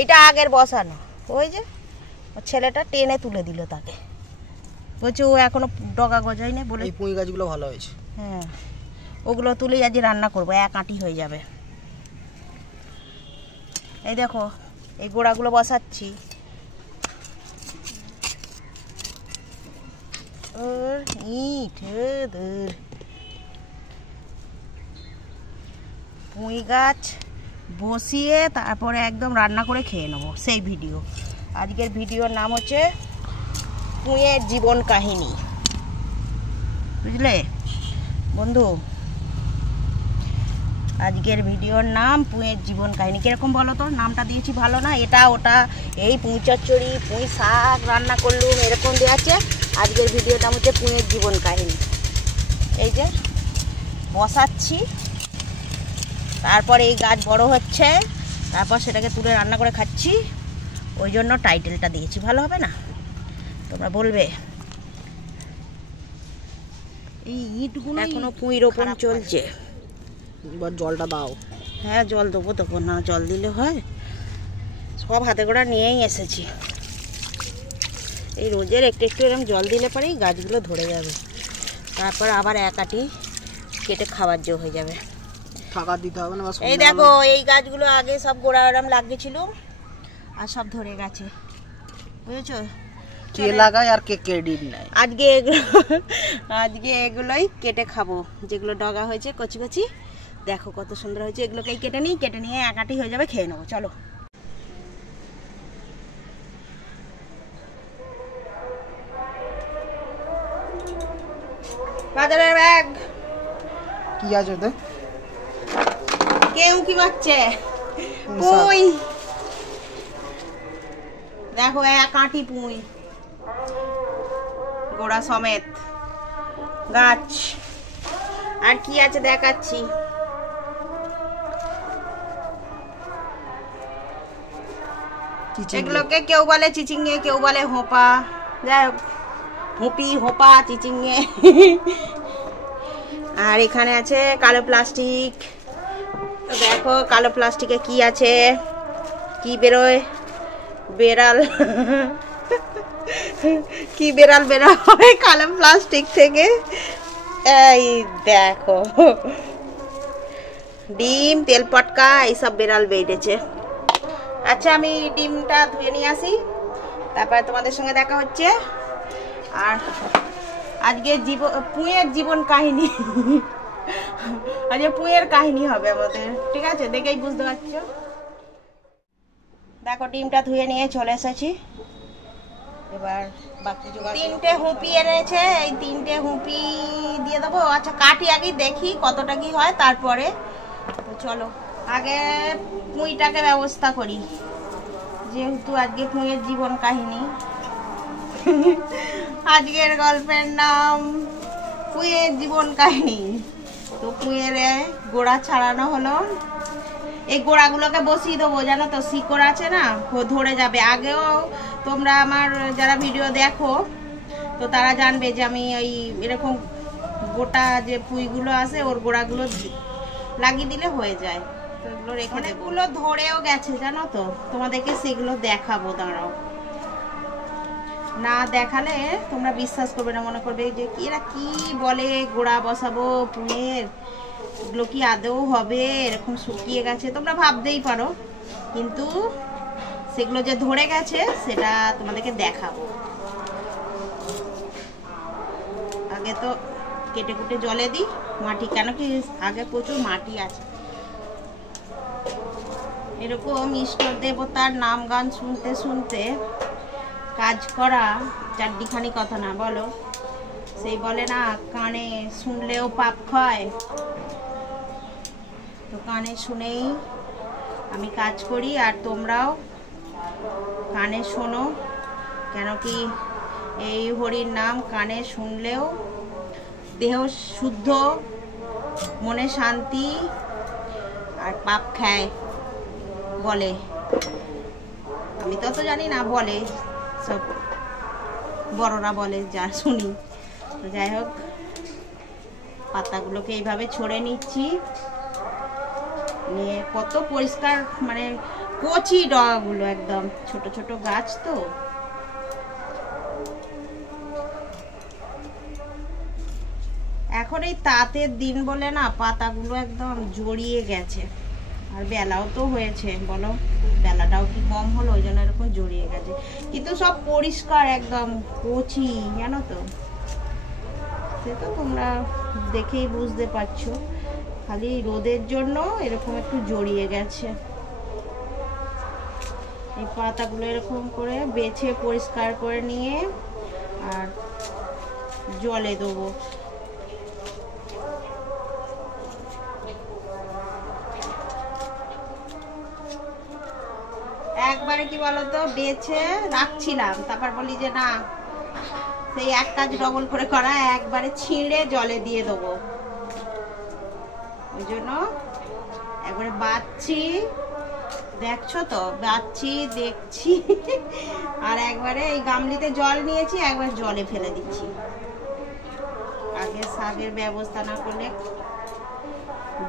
এটা আগের বসানো, ওই যে ছেলেটা টেনে তুলে দিল তাকে, বলছে ও এখনো ডগা গজায়নি বলে। এই পুঁই গাছগুলো ভালো হয়েছে। হ্যাঁ, ওগুলো তুলেই আজ রান্না করবো, এক আঁটি হয়ে যাবে। এই দেখো এই গোড়াগুলো বসাচ্ছি। পুঁই গাছ বসিয়ে তারপরে একদম রান্না করে খেয়ে নেবো, সেই ভিডিও। আজকের ভিডিওর নাম হচ্ছে পুঁইয়ের জীবন কাহিনী, বুঝলে বন্ধু? আজকের ভিডিওর নাম পুঁইয়ের জীবন কাহিনী। কিরকম বলো তো, নামটা দিয়েছি ভালো না? এটা ওটা এই পুঁই চচ্চড়ি, পুঁই শাক রান্না করলুম, এরকম দেওয়া আছে। আজকের ভিডিওর নাম হচ্ছে পুঁইয়ের জীবন কাহিনী। এই যে বসাচ্ছি, তারপর এই গাছ বড় হচ্ছে, তারপর সেটাকে তুলে রান্না করে খাচ্ছি। ওই জন্য টাইটেলটা দিয়েছি, ভালো হবে না? তোমরা বলবে। এই ইটগুলো এখনো পুঁই রোপণ চলছে। এবার জলটা দাও। হ্যাঁ জল দেবো, দেবো না, জল দিলে হয়? সব হাতে গোড়া নিয়েই এসেছি। এই রোজের একটু একটু এরকম জল দিলে পরেই গাছগুলো ধরে যাবে, তারপর আবার এক আটি কেটে খাবার জো হয়ে যাবে। টাকা দিতে হবে না। এই দেখো এই গাছগুলো আগে সব গোড়া ওরম লাগিয়েছিল, আর সব ধরে গেছে, বুঝেছো? কে লাগায় আর কে ক্রেডিট নেয়। আজকে এগুলোই কেটে খাবো, যেগুলো ডগা হয়েছে কচি কচি। দেখো কত সুন্দর হয়েছে, এগুলোকেই কেটে নিই, কেটে নিয়ে এক আটি হয়ে যাবে, খেয়ে নেবো। চলো। বাজারের ব্যাগ কি আছে ওতে? কেউ কি বাচ্চে পুঁই, দেখো এক আটি পুঁই গোড়া সমেত গাছ। আর কি আছে দেখাচ্ছি। এগুলোকে কেউ বলে চিচিঙ্গে, কেউ বলে হোপা, যাই হোক হুপি, হোপা, চিচিঙ্গে। আর এখানে আছে কালো প্লাস্টিক। দেখো কালো প্লাস্টিকে কি আছে, কি বেরোয়, বেড়াল। কি বেড়াল বেরোয় কালো প্লাস্টিক থেকে। এই দেখো ডিম, তেল পটকা, এইসব বেড়াল বেরিয়েছে। আচ্ছা আমি ডিমটা ধুয়ে নিয়ে আসি, তারপরে তোমাদের সঙ্গে দেখা হচ্ছে। আর আজকে পুঁইয়ের জীবন কাহিনী, আজকে পুঁইয়ের কাহিনী হবে আমাদের, ঠিক আছে? দেখেই বুঝতে পারছো। দেখো ডিমটা ধুয়ে নিয়ে চলে এসেছি। এবার বাকি তিনটে হুঁপি এনেছে, এই তিনটে হুঁপি দিয়ে দেবো। আচ্ছা কাটি আগে, দেখি কতটা কি হয়, তারপরে তো চলো আগে পুঁইটাকে ব্যবস্থা করি, যেহেতু আজকে পুঁইয়ের জীবন কাহিনী। আজকের গল্পের নাম পুঁইয়ের জীবন কাহিনী। তো পুঁইয়ের গোড়া ছাড়ানো হলো, এই গোড়াগুলোকে বসিয়ে দেবো, জানো তো শিকড় আছে না, ধরে যাবে। আগেও তোমরা আমার যারা ভিডিও দেখো তো তারা জানবে যে আমি এই এরকম গোটা যে পুঁইগুলো আছে ওর গোড়াগুলো লাগিয়ে দিলে হয়ে যায়। তো এগুলো রেখে দেবো। অনেকগুলো ধরেও গেছে জানো তো, তোমাদেরকে সেগুলো দেখাবো, দাঁড়াও। না দেখালে তোমরা বিশ্বাস করবে না, মনে করবে যে এরা কি বলে, গোড়া বসাবো পুঁইয়ের, এগুলো কি আদৌ হবে? এরকম শুকিয়ে গেছে তোমরা ভাবতেই পারো, কিন্তু সেগুলো যে ধরে গেছে সেটা তোমাদেরকে দেখাবো। আগে তো কেটে কুটে জলে দিই মাটি, কেন কি আগে প্রচুর মাটি আছে। এরকম ইষ্ট দেবতার নাম গান শুনতে শুনতে কাজ করা চারটিখানি কথা না, বলো? সেই বলে না কানে শুনলেও পাপ ক্ষয়, তো কানে শুনেই আমি কাজ করি। আর তোমরাও কানে শোনো, কেন কি এই হরির নাম কানে শুনলেও দেহ শুদ্ধ, মনে শান্তি, আর পাপ খায় বলে। আমি তত জানি না, বলে সব বড়রা বলে, যা শুনি। তো যাই হোক পাতাগুলোকে এইভাবে ছড়ে নিচ্ছি, নিয়ে কত পরিষ্কার, মানে কচি ডগাগুলো, একদম ছোট ছোট গাছ তো। এখন এই তাঁতের দিন বলে না পাতাগুলো একদম জড়িয়ে গেছে, আর বেলাও তো হয়েছে, বলো বেলাটাও কি কম হলো, ওই জন্য এরকম জড়িয়ে গেছে। কিন্তু সব পরিষ্কার একদম কচি, জানো তো, সে তো তোমরা দেখেই বুঝতে পারছো, খালি রোদের জন্য এরকম একটু জড়িয়ে গেছে। এই পাতাগুলো এরকম করে বেছে পরিষ্কার করে নিয়ে আর জলে দেবো। একবারে কি বলতো বেছে রাখছিলাম, তারপর বলি যে না, সেই এক কাজ ডবল করে করা, একবারে ছিঁড়ে জলে দিয়ে দেবো। ওই জন্য একবারে বাচ্ছি, দেখছো তো, বাচ্ছি দেখছি, আর একবারে এই গামলিতে জল নিয়েছি, একবার জলে ফেলে দিচ্ছি। আগে শাকের ব্যবস্থা না করলে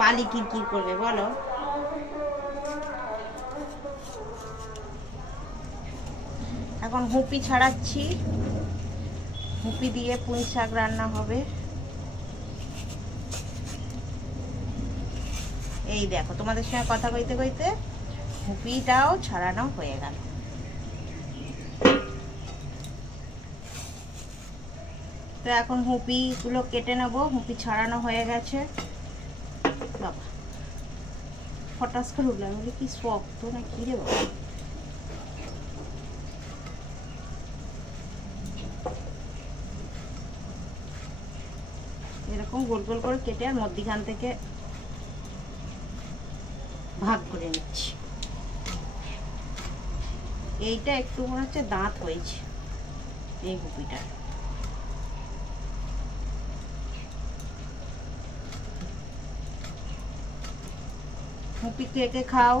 বালি কিরকির করবে বলো। এখন হুপি ছাড়াচ্ছি, হুপি দিয়ে পুঁই শাক রান্না হবে। এই দেখো, তোমাদের সঙ্গে কথা কইতে কইতে হুপিটাও ছাড়ানো হয়ে গেল। তো এখন হুপিগুলো কেটে নেবো, হুপি ছাড়ানো হয়ে গেছে। বাবা ফটাস করে উঠলাম, বলি কি শক্ত না কি রে বাবা। এরকম গোল গোল করে কেটে আর মধ্যিখান থেকে ভাগ করে নিচ্ছি। এইটা একটু মনে হচ্ছে দাঁত হয়েছে এই হুপিটা। হুপি কে কে খাও,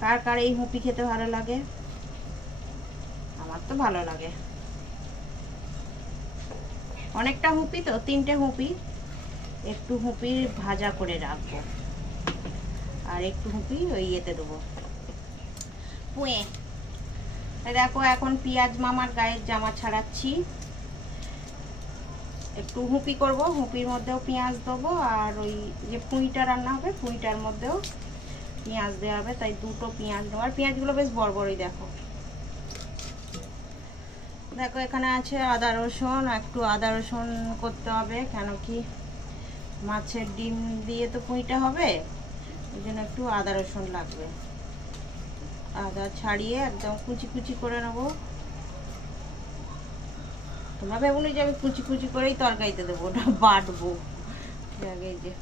কার কার এই হুপি খেতে ভালো লাগে? আমার তো ভালো লাগে। অনেকটা হুপি তো, 3টে হুপি, একটু হুপি ভাজা করে রাখবো, আর একটু হুপি ওই ইয়েতে দেবো পুঁয়ে। দেখো এখন পেঁয়াজ মামার গায়ের জামা ছাড়াচ্ছি। একটু হুপি করব, হুপির মধ্যেও পেঁয়াজ দেবো, আর ওই যে পুঁইটা রান্না হবে পুঁইটার মধ্যেও পেঁয়াজ দেওয়া হবে, তাই 2টো পেঁয়াজ দেবো। আর পেঁয়াজগুলো বেশ বড় বড়ই। দেখো দেখো এখানে আছে আদা রসুন, একটু আদা রসুন করতে হবে, কেন কি মাছের ডিম দিয়ে তো পুঁইটা হবে, ওই জন্য একটু আদা রসুন লাগবে। আদা ছাড়িয়ে একদম কুচি কুচি করে নেবো। তোমরা ভেবুনি যে আমি কুচি কুচি করেই তরকারিতে দেবো, ওটা বাটবো আগে। যে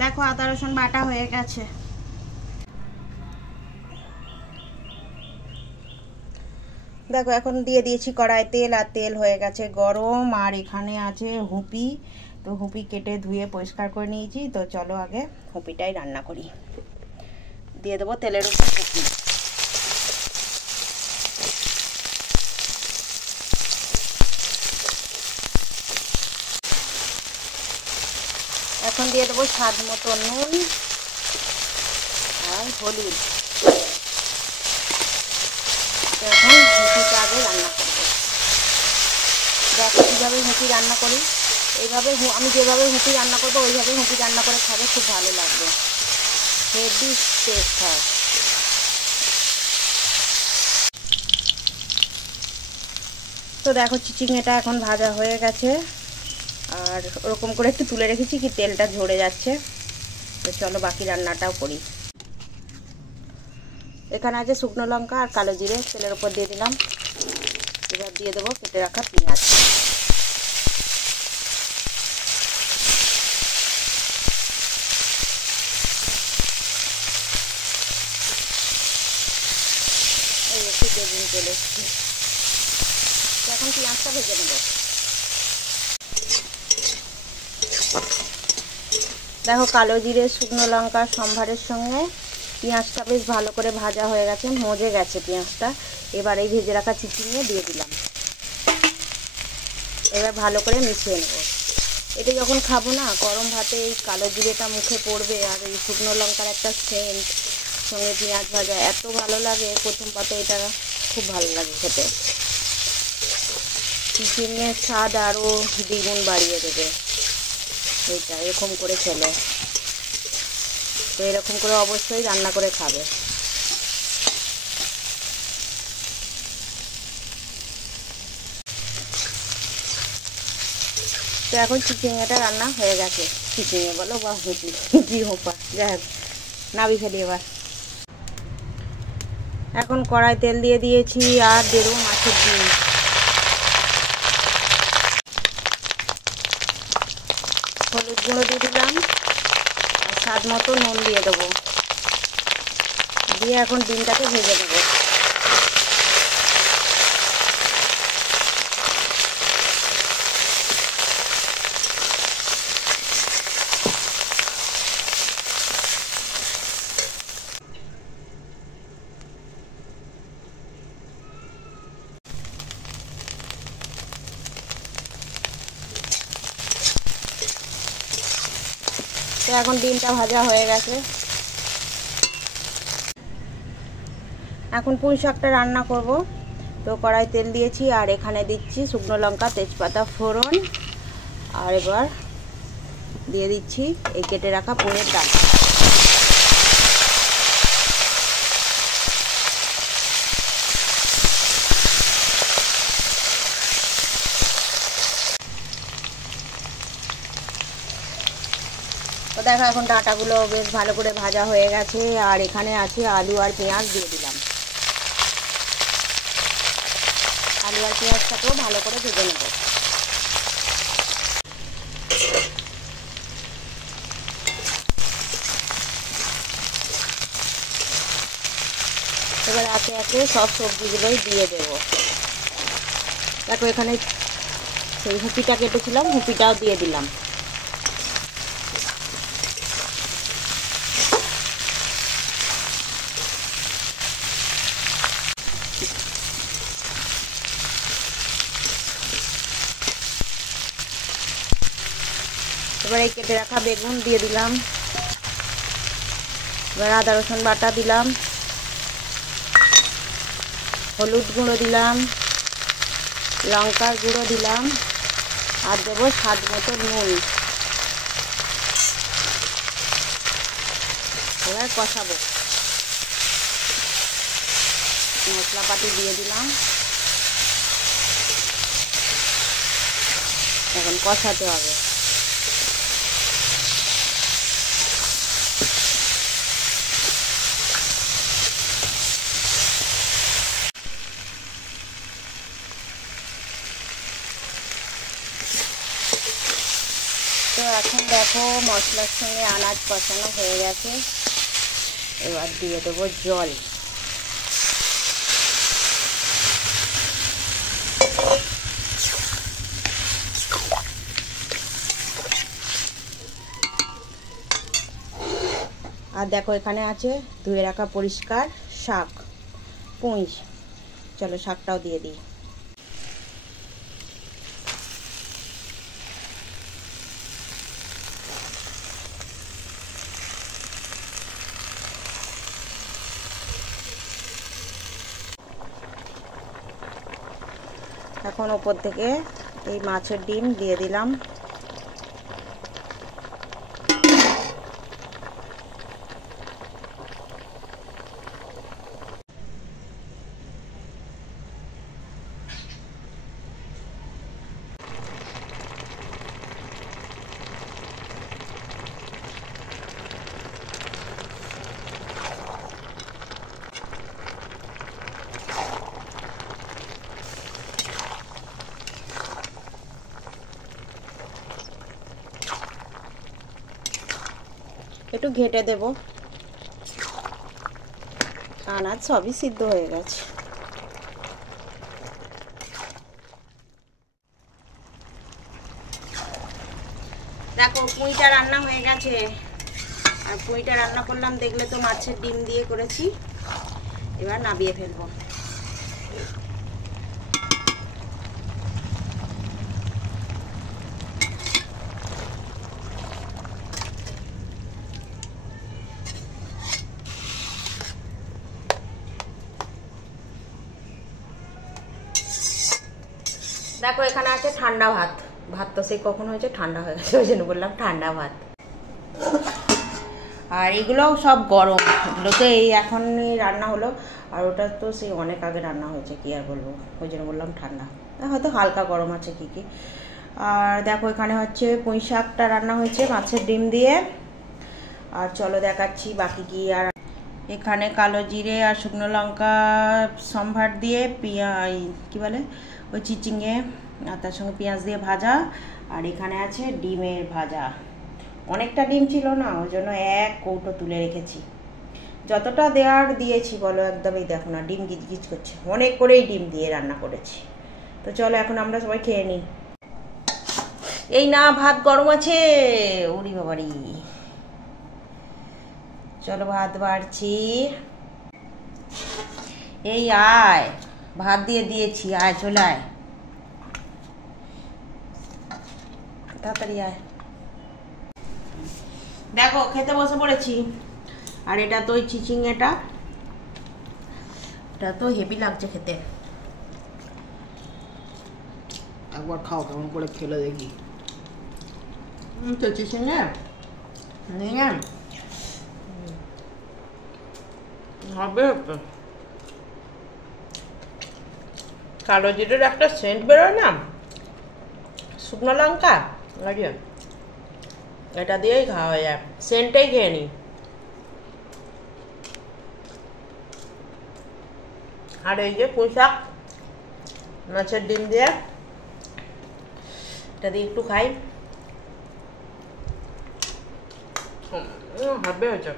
দেখো আদা রসুন বাটা হয়ে গেছে। দেখো এখন দিয়ে দিয়েছি কড়াই তেল, আর তেল হয়ে গেছে গরম। আর এখানে আছে হুপি, তো হুপি কেটে ধুয়ে পরিষ্কার করে নিয়েছি। তো চলো আগে হুপিটাই রান্না করি। দিয়ে দেবো তেলের উপর হুপি। এখন দিয়ে দেবো স্বাদ মতো নুন আর হলুদ। এখন হুপিটা আগে রান্না করবো। দেখো কীভাবে হুপি রান্না করি, এইভাবে আমি যেভাবে হুপি রান্না করবো ওইভাবে হুপি রান্না করে খাবে, খুব ভালো লাগবে, হেভি টেস্ট হয়। তো দেখো চিচিংটা এখন ভাজা হয়ে গেছে, আর ওরকম করে একটু তুলে রেখেছি কি তেলটা ঝরে যাচ্ছে। তো চলো বাকি রান্নাটাও করি। এখানে আছে শুকনো লঙ্কা আর কালো জিরে, তেলের উপর দিয়ে দিলাম। এবার দিয়ে দেবো কেটে রাখা পেঁয়াজ। দেখি বেগুন চলে এসছে। এখন পেঁয়াজটা ভেজে নেব। দেখো কালো জিরে শুকনো লঙ্কা সম্ভারের সঙ্গে পেঁয়াজটা বেশ ভালো করে ভাজা হয়ে গেছে, মজে গেছে পেঁয়াজটা। এবার এই ভেজে রাখা চিচিঙে দিয়ে দিলাম। এবার ভালো করে মিশিয়ে নেব। এটা যখন খাবো না, গরম ভাতে এই কালো জিরেটা মুখে পড়বে আর এই শুকনো লঙ্কার একটা সেন্ট সঙ্গে পেঁয়াজ ভাজা এত ভালো লাগে। প্রথম পাতে এটা খুব ভালো লাগে খেতে। চিচিঙের স্বাদ আরও দ্বিগুণ বাড়িয়ে দেবে এইটা এরকম করে খেলে। তো এরকম করে অবশ্যই রান্না করে খাবে। তো এখন চিচিঙেটা রান্না হয়ে গেছে। চিচিঙে বলো বা হুঁচি হুঁচি হোপা, যাই হোক নাবি ফেলি। এবার এখন কড়াই তেল দিয়ে দিয়েছি আর দেবো মাছের ডিম। হলুদ গুঁড়ো দিয়ে দিলাম আর স্বাদ মতো নুন দিয়ে দেবো। দিয়ে এখন ডিমটাকে ভেজে দেবো। তো এখন ডিমটা ভাজা হয়ে গেছে। এখন পুঁই শাকটা রান্না করব। তো কড়াই তেল দিয়েছি আর এখানে দিচ্ছি শুকনো লঙ্কা তেজপাতা ফোড়ন। আর এবার দিয়ে দিচ্ছি এই কেটে রাখা পুঁইয়ের ডাল। তো দেখো এখন ডাঁটাগুলো বেশ ভালো করে ভাজা হয়ে গেছে আর এখানে আছে আলু আর পেঁয়াজ দিয়ে দিলাম। আলু আর পেঁয়াজটাকেও ভালো করে ভেজে নেব। এবার একে একে সব সবজিগুলোই দিয়ে দেব। দেখো এখানে সেই হুঁপিটা কেটেছিলাম, হুঁপিটাও দিয়ে দিলাম। এবার এই কেটে রাখা বেগুন দিয়ে দিলাম। এবার আদা রসুন বাটা দিলাম, হলুদ গুঁড়ো দিলাম, লঙ্কার গুঁড়ো দিলাম আর দেবো স্বাদ মতো নুন। এবার কষাবো। মশলাপাতি দিয়ে দিলাম। এখন কষাতে হবে। তো এখন দেখো মশলার সঙ্গে আনাজ কষানো হয়ে গেছে। এবার দিয়ে দেবো জল। আর দেখো এখানে আছে ধুয়ে রাখা পরিষ্কার শাক, পুঁই। চলো শাকটাও দিয়ে দিই। এখন ওপর থেকে এই মাছের ডিম দিয়ে দিলাম। একটু ঘেটে দেব। আনাজ সবই সিদ্ধ হয়ে গেছে। দেখো পুঁইটা রান্না হয়ে গেছে। আর পুঁইটা রান্না করলাম দেখলে তো, মাছের ডিম দিয়ে করেছি। এবার নামিয়ে ফেলবো। দেখো এখানে আছে ঠান্ডা ভাত। ভাত তো সেই কখন হয়েছে, ঠান্ডা হয়ে গেছে, ওই জন্য বললাম ঠান্ডা ভাত। আর এগুলোও সব গরম, এগুলো তো এই এখনই রান্না হলো। আর ওটা তো সেই অনেক আগে রান্না হয়েছে, কি আর বলবো, ওই জন্য বললাম ঠান্ডা। হয়তো হালকা গরম আছে কি কি। আর দেখো এখানে হচ্ছে পুঁই শাকটা রান্না হয়েছে মাছের ডিম দিয়ে। আর চলো দেখাচ্ছি বাকি কি। আর এখানে কালো জিরে আর শুকনো লঙ্কা সম্ভার দিয়ে কি বলে ওই চিচিঙে, আর তার সঙ্গে পেঁয়াজ দিয়ে ভাজা। আর এখানে আছে ডিমের ভাজা। অনেকটা ডিম ছিল না, ওই জন্য এক কৌটো তুলে রেখেছি। যতটা দেওয়ার দিয়েছি বলো, একদমই দেখো না ডিম গিজগিজ করছে। অনেক করেই ডিম দিয়ে রান্না করেছি। তো চলো এখন আমরা সবাই খেয়ে নিই। এই না ভাত গরম আছে, ওরি বাবারি। চলো ভাত বাড়ছি। এই আয়, ভাত দিয়ে দিয়েছি, আয় চলে আয়, তাড়াতাড়ি আয়। দেখো খেতে বসে পড়েছি। আর এটা তো ওই চিচিঙ্গেটা, এটা তো হেভি লাগছে খেতে। একবার খাও, কেমন করে খেলে দেখি। তো চিচিঙ্গে নিয়ে হবে। কালো জিরের একটা সেন্ট বেরোয় না, শুকনো লঙ্কা, এটা দিয়েই খাওয়া হয়ে যায়। সেন্টটাই খেয়ে নিই। আর এই যে পুঁই শাক মাছের ডিম দিয়ে, এটা দিয়ে একটু খাই। হবে হয়েছে।